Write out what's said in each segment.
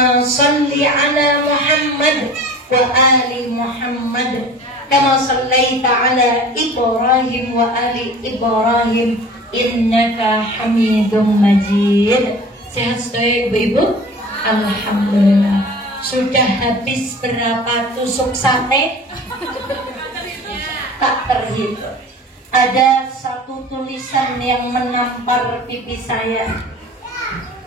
Allahumma salli ala Muhammad wa ali Muhammad kama sallaita ala Ibrahim wa ali Ibrahim innaka Hamidum Majid. Sehat semua ibu-ibu? Alhamdulillah. Sudah habis berapa tusuk sate? Tak terhitung. Ada satu tulisan yang menampar pipi saya.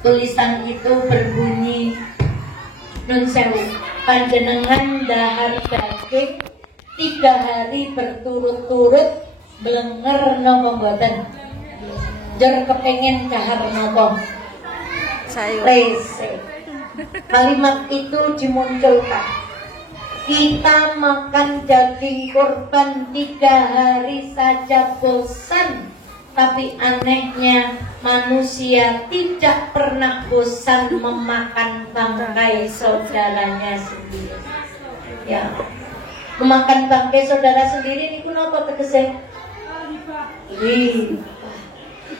Tulisan itu berbunyi, Nun sewu, panjenengan dahar daging 3 hari berturut-turut blenger nopo mboten. Jer kepengen dahar nopo sayur. Kalimat itu dimunculkan. Kita makan daging kurban 3 hari saja bosan. Tapi anehnya manusia tidak pernah bosan memakan bangkai saudaranya sendiri. Ya, memakan bangkai saudara sendiri ini kenapa tegese?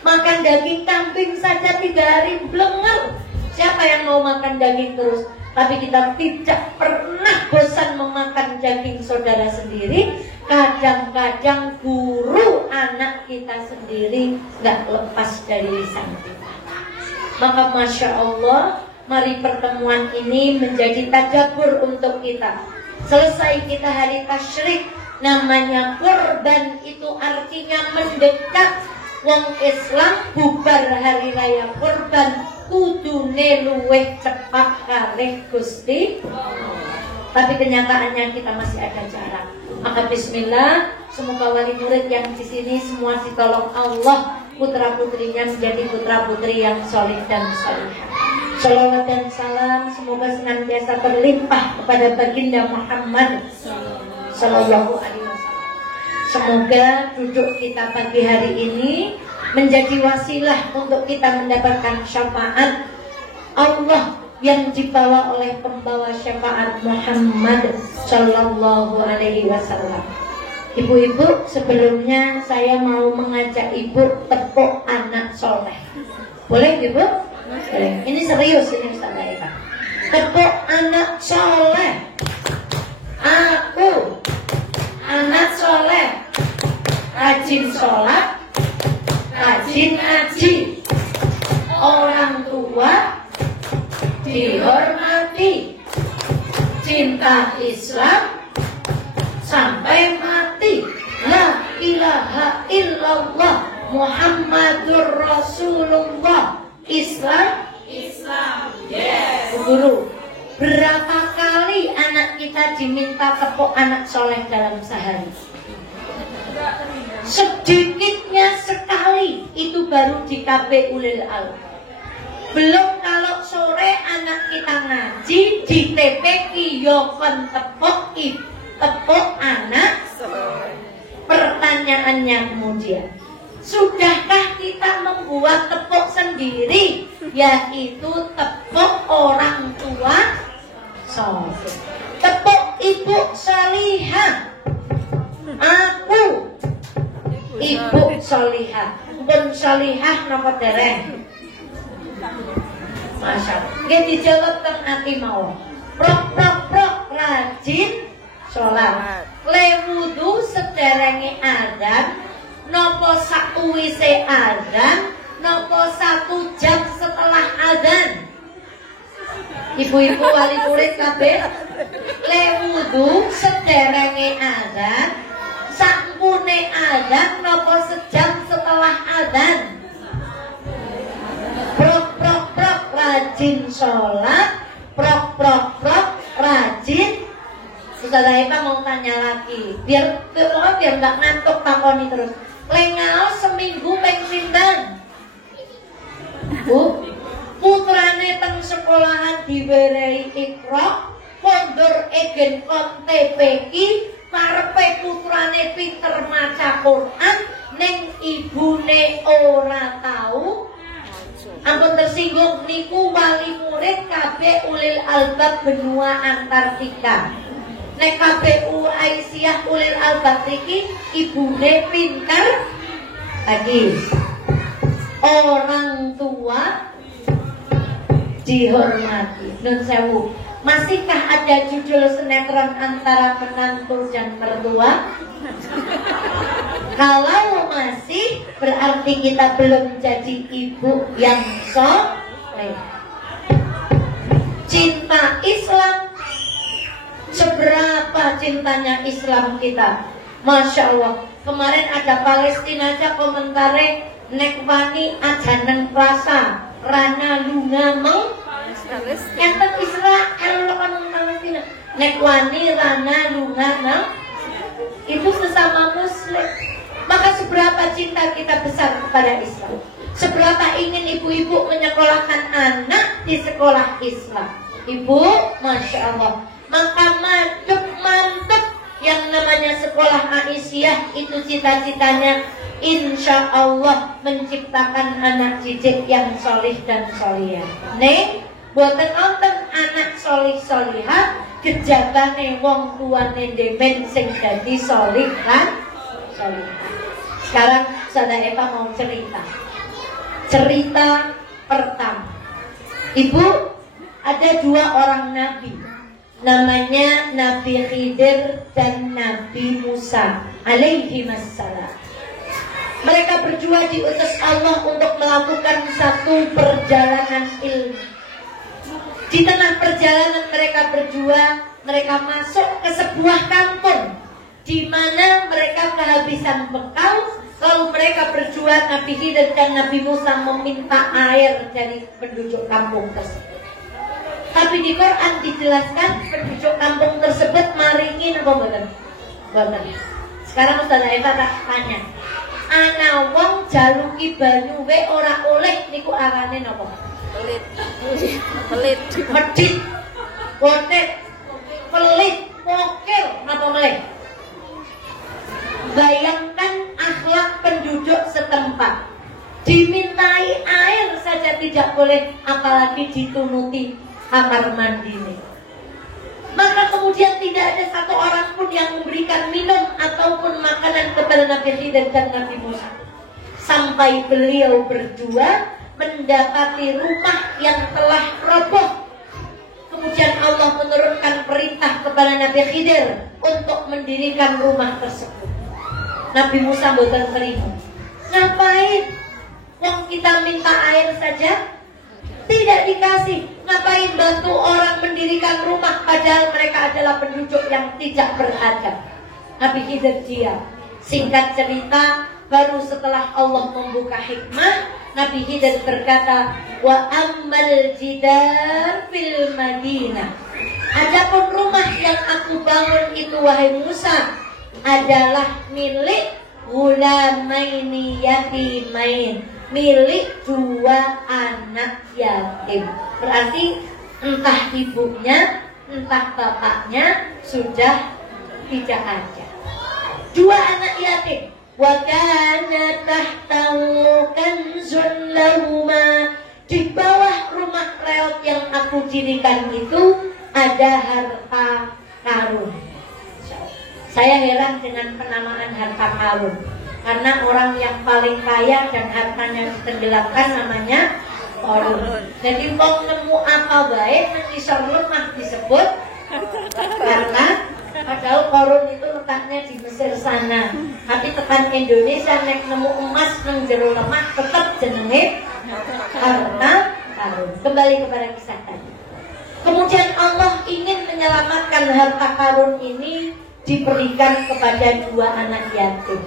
Makan daging kambing saja 3 hari blenger. Siapa yang mau makan daging terus? Tapi kita tidak pernah bosan memakan daging saudara sendiri. Kadang-kadang guru anak kita sendiri gak lepas dari lisan kita. Maka Masya Allah, mari pertemuan ini menjadi tadabbur untuk kita. Selesai kita hari tasyrik, namanya kurban itu artinya mendekat. Wong Islam bubar hari raya kurban kudune luweh cepat kalih Gusti. Tapi kenyataannya kita masih ada jarak. Maka bismillah, semoga wali murid yang di sini semua ditolong Allah, putra putrinya menjadi putra putri yang soleh dan salihah. Salawat dan salam semoga senantiasa berlimpah kepada baginda Muhammad Sallallahu Alaihi Wasallam. Semoga duduk kita pagi hari ini menjadi wasilah untuk kita mendapatkan syafaat Allah yang dibawa oleh pembawa syafaat Muhammad Sallallahu Alaihi Wasallam. Ibu-ibu, sebelumnya saya mau mengajak ibu tepuk anak soleh. Boleh ibu? Boleh. Ini serius ini Ustaz Eka. Tepuk anak soleh. Aku anak soleh, rajin sholat, rajin ngaji, orang tua dihormati, cinta Islam sampai mati. La ilaha illallah Muhammadur Rasulullah. Islam, yes. Guru, berapa kali anak kita diminta tepuk anak soleh dalam sehari? Sedikitnya sekali, itu baru di KB Ulil Al. Belum kalau sore anak kita ngaji di TP Kiyokon tepuk anak. Pertanyaannya kemudian, sudahkah kita membuat tepuk sendiri, yaitu tepuk orang tua soleh, tepuk ibu salihah. Aku ibu salihah, pun salihah nomor dereng. Masya Allah. Dia dijawab teng ati mau. Prok rajin sholat. Lewudu sederenge adzan, nopo sakwise adzan, nopo 1 jam setelah adzan. Ibu-ibu wali murid kabeh, lewudu sederenge adzan, sakmune adzan, nopo sejam setelah adzan. Prok rajin sholat, prok rajin. Ustazah Eka mau tanya lagi, biar nggak ngantuk takoni terus. Lengao seminggu ping sinten? Bu, putrane teng sekolahan diwerehi Iqra, kondur egen kon TPQ, karepe putrane pinter maca Quran, ning ibune ora tahu. Ampun tersinggung niku wali murid KB Ulil Albab benua Antartika. Nek KPU Aisyah Ulil Albab iki ibune pinter lagi. Orang tua dihormati. Nun sewu. Masihkah ada judul sinetron antara menantu dan mertua? Kalau masih, berarti kita belum jadi ibu yang soleh. Cinta Islam, seberapa cintanya Islam kita? Masya Allah. Kemarin ada Palestina aja komentare, nek wani aja neng rasa rana lunga meng enten Israel kan Palestina, nek wani rana lunga meng, itu sesama muslim. Maka seberapa cinta kita besar kepada Islam, seberapa ingin ibu-ibu menyekolahkan anak di sekolah Islam. Ibu, Masya Allah. Maka mantep yang namanya sekolah Aisyah itu cita-citanya insya Allah menciptakan anak didik yang solih dan solihah. Nih, buatan nonton anak solih solihah, kejabane wong tuane demen sing dadi solih kan solihah. Sekarang Saudara Eva mau cerita. Cerita pertama. Ibu, ada 2 orang nabi. Namanya Nabi Khidir dan Nabi Musa alaihi wassalam. Mereka berdua diutus Allah untuk melakukan satu perjalanan ilmu. Di tengah perjalanan mereka berdua, mereka masuk ke sebuah kampung di mana mereka kehabisan bekal. Lalu mereka berdua, Nabi Khidir dan Nabi Musa, meminta air dari penduduk kampung tersebut. Tapi di Quran dijelaskan penduduk kampung tersebut maringin apa bener? Bener. Sekarang Ustazah Eva tak tanya, ana wong jaluki banyu we ora oleh niku arane napa? Pelit. Pelit. Medit. Wotet. Pelit. Mokil. Napa meleh? Bayangkan akhlak penduduk setempat. Dimintai air saja tidak boleh, apalagi ditunuti kamar mandi ini. Maka kemudian tidak ada satu orang pun yang memberikan minum ataupun makanan kepada Nabi Khidir dan Nabi Musa, sampai beliau berdua mendapati rumah yang telah roboh. Kemudian Allah menurunkan perintah kepada Nabi Khidir untuk mendirikan rumah tersebut. Nabi Musa boten terima. Ngapain? Wong kita minta air saja tidak dikasih. Ngapain bantu orang mendirikan rumah padahal mereka adalah penduduk yang tidak beradab? Nabi Khidir diam. Singkat cerita, baru setelah Allah membuka hikmah, Nabi Khidir berkata, wa ammal jidar fil Madinah. Adapun rumah yang aku bangun itu wahai Musa adalah milik gulamaini yatimain, milik 2 anak yatim. Berarti entah ibunya, entah bapaknya sudah tidak ada. 2 anak yatim. Wa kana tahtahu kanzun lahuma. Di bawah rumah reot yang aku dirikan itu ada harta karun. Saya heran dengan penamaan harta karun, karena orang yang paling kaya dan hartanya ditenggelamkan namanya korun. Jadi wong nemu apa baik nang isor lemah disebut harta. Padahal korun itu letaknya di Mesir sana. Tapi tekan Indonesia nek nemu emas nang jero lemah tetap jenenge harta karun. Kembali kepada kisah tadi. Kemudian Allah ingin menyelamatkan harta karun ini diberikan kepada 2 anak yatim.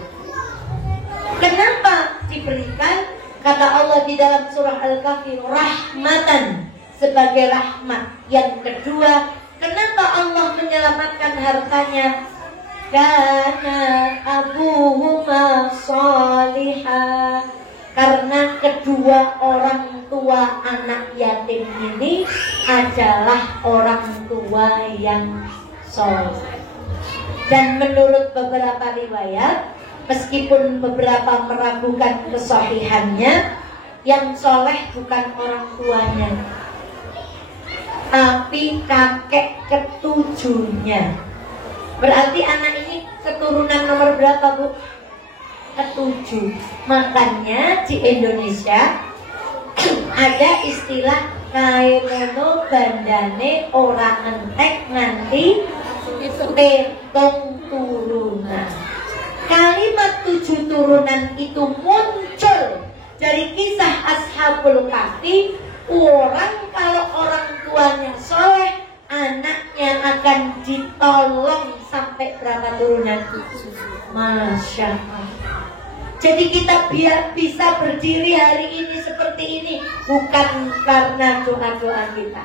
Kenapa diberikan? Kata Allah di dalam surah Al-Kahfi, rahmatan, sebagai rahmat. Yang kedua, kenapa Allah menyelamatkan hartanya? Karena abuhuma salihah. Karena kedua orang tua anak yatim ini adalah orang tua yang soleh. Dan menurut beberapa riwayat, meskipun beberapa meragukan kesahihannya, yang soleh bukan orang tuanya, tapi kakek ketujuhnya. Berarti anak ini keturunan nomor berapa, Bu? Ketujuh. Makanya di Indonesia ada istilah kae ngono bandane ora entek nganti 7 turunan. Kalimat 7 turunan itu muncul dari kisah Ashabul Kahfi. Orang kalau orang tuanya soleh, anaknya akan ditolong sampai berapa turunan? Masya Allah. Jadi kita biar bisa berdiri hari ini seperti ini bukan karena doa-doa kita.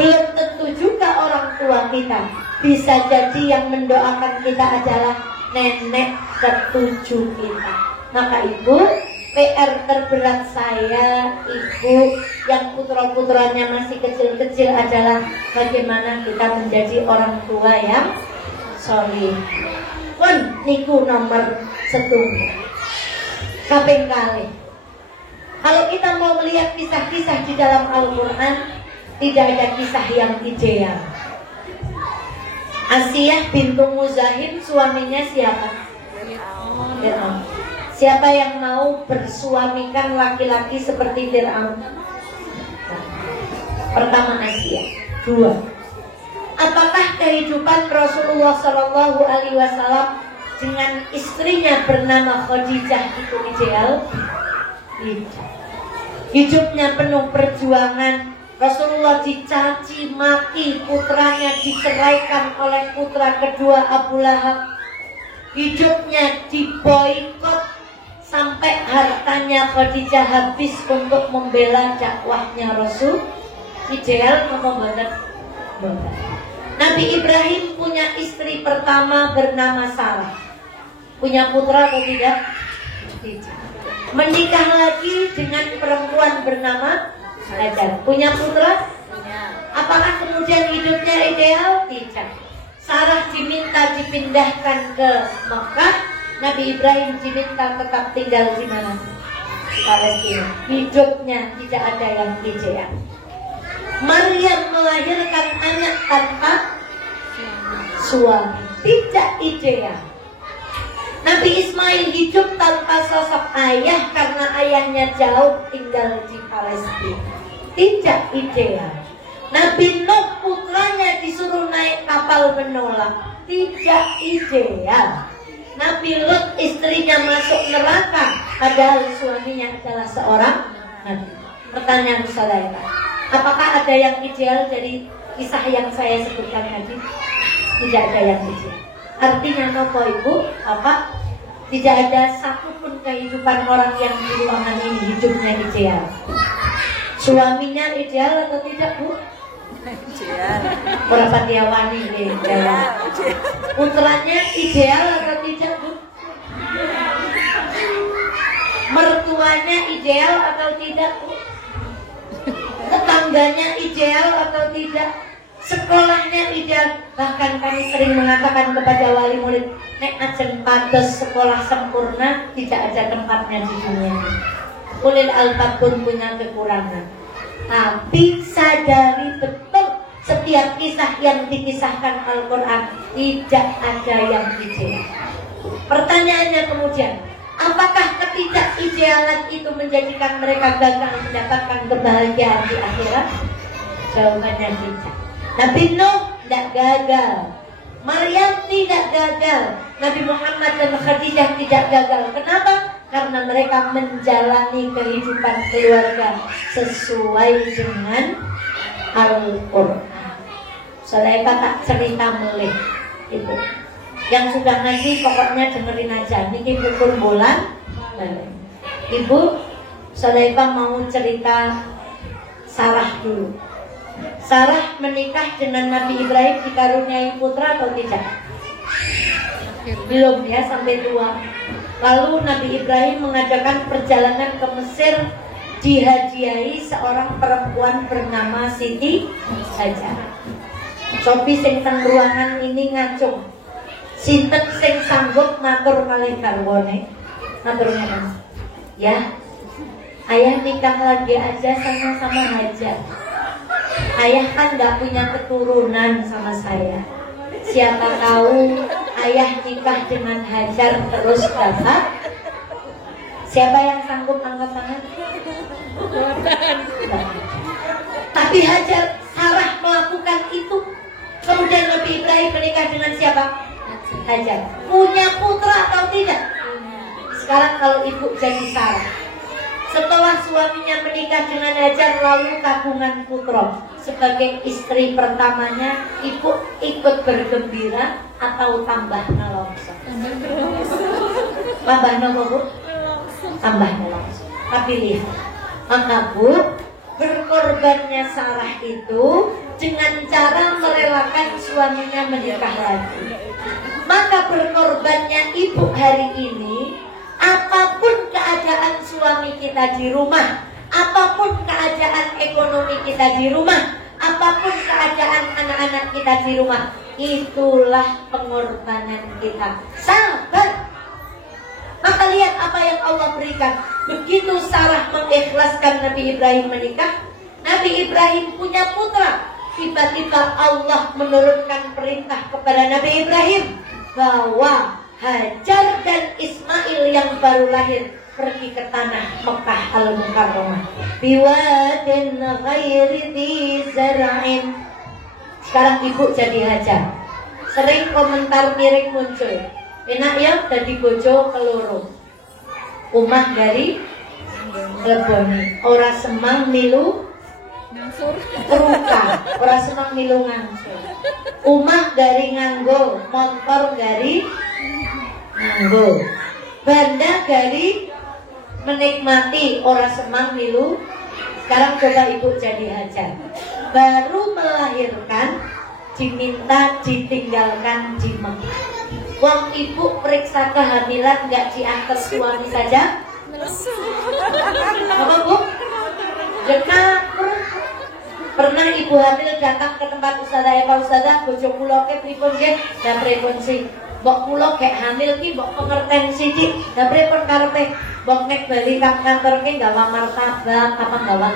Belum tentu juga orang tua kita. Bisa jadi yang mendoakan kita adalah nenek ketujuh kita. Maka ibu, PR terberat saya, ibu yang putra-putranya masih kecil-kecil adalah bagaimana kita menjadi orang tua yang soleh. Pun niku nomor 1. Kaping kali. Kalau kita mau melihat kisah-kisah di dalam Al-Quran, tidak ada kisah yang ideal. Asiyah bintu Muzahim suaminya siapa? Fir'aun. Siapa yang mau bersuamikan laki-laki seperti Fir'aun? Pertama Asiyah. 2. Apakah kehidupan Rasulullah SAW dengan istrinya bernama Khadijah itu ideal? Tidak. Hidupnya penuh perjuangan. Rasulullah dicaci maki, putranya diceraikan oleh putra kedua Abu Lahab. Hidupnya diboikot sampai hartanya Khadijah habis untuk membela dakwahnya Rasul. Ideal apa benar? Nabi Ibrahim punya istri pertama bernama Sarah. Punya putra atau tidak? Tidak. Menikah lagi dengan perempuan bernama Hajar. Punya putra? Apakah kemudian hidupnya ideal? Tidak. Sarah diminta dipindahkan ke Mekah. Nabi Ibrahim diminta tetap tinggal di mana? Palestina. Hidupnya tidak ada yang ideal. Maryam melahirkan anak tanpa suami. Tidak ideal. Nabi Ismail hidup tanpa sosok ayah karena ayahnya jauh tinggal di Palestina. Tidak ideal. Nabi Nuh putranya disuruh naik kapal menolak. Tidak ideal. Nabi Lut istrinya masuk neraka padahal suaminya adalah seorang nabi. Pertanyaan saya, apakah ada yang ideal dari kisah yang saya sebutkan tadi? Tidak ada yang ideal. Artinya nopo ibu, apa? Tidak ada satupun kehidupan orang yang di ruangan ini hidupnya ideal. Suaminya ideal atau tidak bu? Ideal. Berapa dia wani ideal? Putranya ideal atau tidak bu? Mertuanya ideal atau tidak bu? Tetangganya ideal atau tidak? Sekolahnya ideal. Bahkan kami sering mengatakan kepada wali murid, nek ajen pados sekolah sempurna, tidak ada tempatnya di dunia ini. Ulil albab pun punya kekurangan. Tapi sadari betul setiap kisah yang dikisahkan Al-Quran tidak ada yang ideal. Pertanyaannya kemudian, apakah ketidakidealan itu menjadikan mereka gagal mendapatkan kebahagiaan di akhirat? Jawabannya tidak. Nabi Nuh tidak gagal, Maryam tidak gagal, Nabi Muhammad dan Khadijah tidak gagal. Kenapa? Karena mereka menjalani kehidupan keluarga sesuai dengan Al-Quran. Saya tak cerita melih, ibu. Yang sudah ngaji pokoknya dengerin aja. Niki pukul bulan, ibu. Saya mau cerita Sarah dulu. Sarah menikah dengan Nabi Ibrahim dikaruniai putra atau tidak? Belum ya, sampai tua. Lalu Nabi Ibrahim mengadakan perjalanan ke Mesir, dihadiahi seorang perempuan bernama Siti Hajar. Cobi sing teng ruangan ini ngacung. Sinten sing sanggup matur malih garwane? Matur nuwun. Ya. Ayah nikah lagi aja sama-sama Hajar. Ayah kan gak punya keturunan sama saya. Siapa tahu ayah nikah dengan Hajar terus dapat. Siapa yang sanggup angkat tangan? Tak Nabi Sarah melakukan itu. Kemudian Nabi Ibrahim menikah dengan siapa? Hajar. Punya putra atau tidak? Sekarang kalau ibu jadi Sarah, setelah suaminya menikah dengan Hajar lalu kagungan putra, sebagai istri pertamanya, ibu ikut bergembira atau tambah nelongso? Tambah nelongso? Tambah nelongso. Tapi lihat, maka Bu, berkorbannya Sarah itu dengan cara merelakan suaminya menikah lagi. Maka berkorbannya ibu hari ini, apapun keadaan suami kita di rumah, apapun keadaan ekonomi kita di rumah, apapun keadaan anak-anak kita di rumah, itulah pengorbanan kita. Sabar. Maka lihat apa yang Allah berikan. Begitu Sarah mengikhlaskan Nabi Ibrahim menikah, Nabi Ibrahim punya putra. Tiba-tiba Allah menurunkan perintah kepada Nabi Ibrahim bahwa Hajar dan Ismail yang baru lahir pergi ke tanah Mekah Al-Mukarramah. Biwadin ghairi dzi zar'in. Sekarang ibu jadi Hajar. Sering komentar miring muncul. Enak ya dadi bojo keloro. Umah dari leboni. Ora semang milu Ruka, ora seneng milu ngangsur. Umah dari nganggo, motor dari nganggo. Banda dari menikmati, ora semang milu. Sekarang coba ibu jadi Hajar. Baru melahirkan, diminta ditinggalkan di Mekah. Wong ibu periksa kehamilan nggak diantar suami saja. Apa Bu? Dekat. Pernah ibu hamil datang ke tempat Ustazah Eva, Ustazah bojo kula ke pripun nggih? Lah pripun sih? Mbok kula gek hamil ki mbok pengerten sithik. Lah pripun karepe? Mbok nek bali kang kantor ki gawa martabak apa gawa